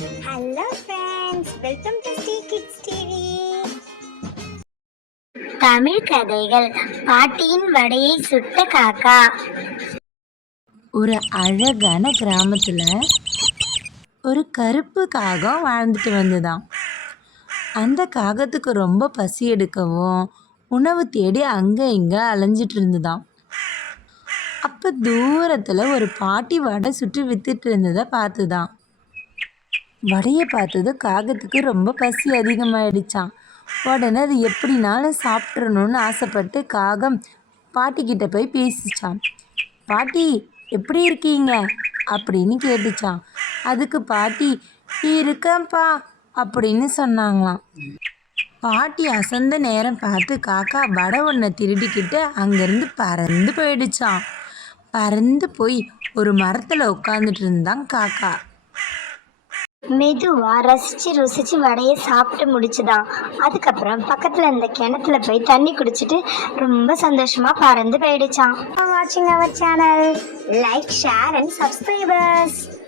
Hello friends, welcome to Sri kids TV. Tamil கதைகள். பாட்டியின் வடையை சுட்ட காக்கா. ஒரு அழகான கிராமத்துல ஒரு கருப்பு காகம் வாழ்ந்துட்டு வந்ததாம். அந்த காகத்துக்கு ரொம்ப பசி எடுக்கவும் உணவு தேடி அங்க இங்க அலைஞ்சிட்டு இருந்ததாம். அப்ப தூரத்துல ஒரு பாட்டி வடை சுட்டு வித்துட்டு இருந்ததை பார்த்துதான். வடையை பார்த்தது காகத்துக்கு ரொம்ப பசி அதிகமாயிடுச்சான். உடனே அது எப்படினாலும் சாப்பிட்றணும்னு ஆசைப்பட்டு காகம் பாட்டிக்கிட்ட போய் பேசிச்சான். பாட்டி, எப்படி இருக்கீங்க அப்படின்னு கேட்டுச்சான். அதுக்கு பாட்டி, இருக்கேன்ப்பா அப்படின்னு சொன்னாங்களாம். பாட்டி அசந்த நேரம் பார்த்து காக்கா வடை ஒன்றை திருடிக்கிட்டு அங்கேருந்து பறந்து போயிடுச்சான். பறந்து போய் ஒரு மரத்தில் உட்காந்துட்டு இருந்தான் காக்கா. மெதுவா ரசிச்சு ருசிச்சு வடையை சாப்பிட்டு முடிச்சுதான். அதுக்கப்புறம் பக்கத்துல இருந்த கிணத்துல போய் தண்ணி குடிச்சிட்டு ரொம்ப சந்தோஷமா பறந்து போயிடுச்சான். Watching our channel, like, share and subscribe us.